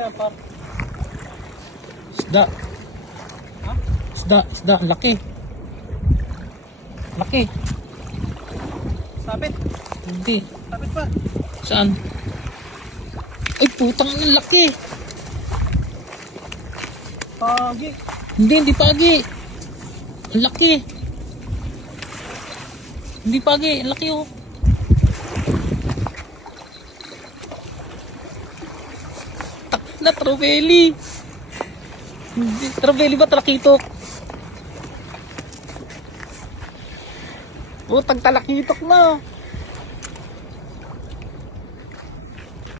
yan, par? Isda. Ha? Isda, isda, laki. Laki. Sabit. Hindi. Sabit pa. Saan? Ay, putang ang laki. Pagi. Hindi, hindi pagi. Ang laki. Hindi pagi, ang laki oh. Na. Hindi, trobeli ba talakitok? Oh, tagtalakitok na.